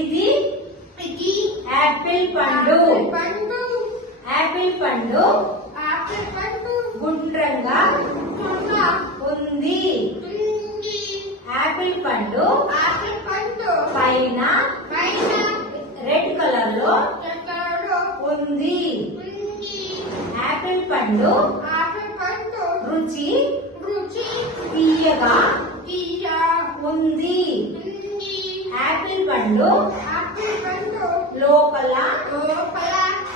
ఇది యాపిల్ పండు. యాపిల్ పండు గుండ్రంగా ఉంది. యాపిల్ పండు పైన రెడ్ కలర్ లో ఉంది. యాపిల్ పండు రుచి తీయగా ఉంది. యాపిల్ పండు లోపల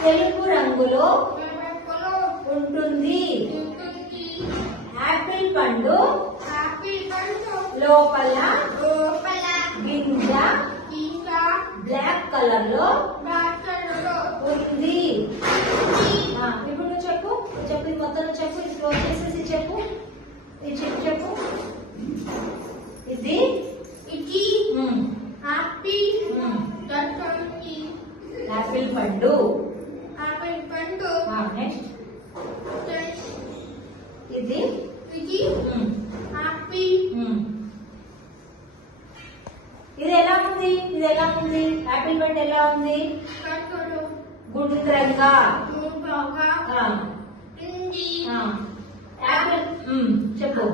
తెలుపు రంగులో ఉంటుంది. యాపిల్ పండు లోపల గింజ బ్లాక్ కలర్ లో ఉంది. ఇప్పుడు నువ్వు చెప్పు. చెప్పు మొత్తం చెప్పు. ఇది క్లోజ్ చేసేసి చెప్పు. ఇది చెప్పు. ఇది యాపిల్ పండు. నెక్స్ట్ ఇది ఇది ఎలా ఉంది? ఇది ఎలా ఉంది? యాపిల్ పండు ఎలా ఉంది? గుండ్రంగా. యాపిల్ చెప్పు.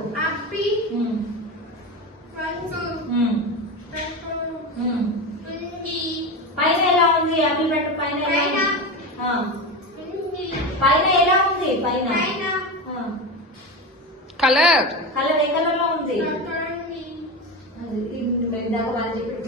పైన ఎలా ఉంది? యాపిల్ పండు పైన పైన ఎలా ఉంది? పైన కలర్ కలర్ ఏ కలర్ లో ఉంది? ఇందాక వాళ్ళు చెప్పి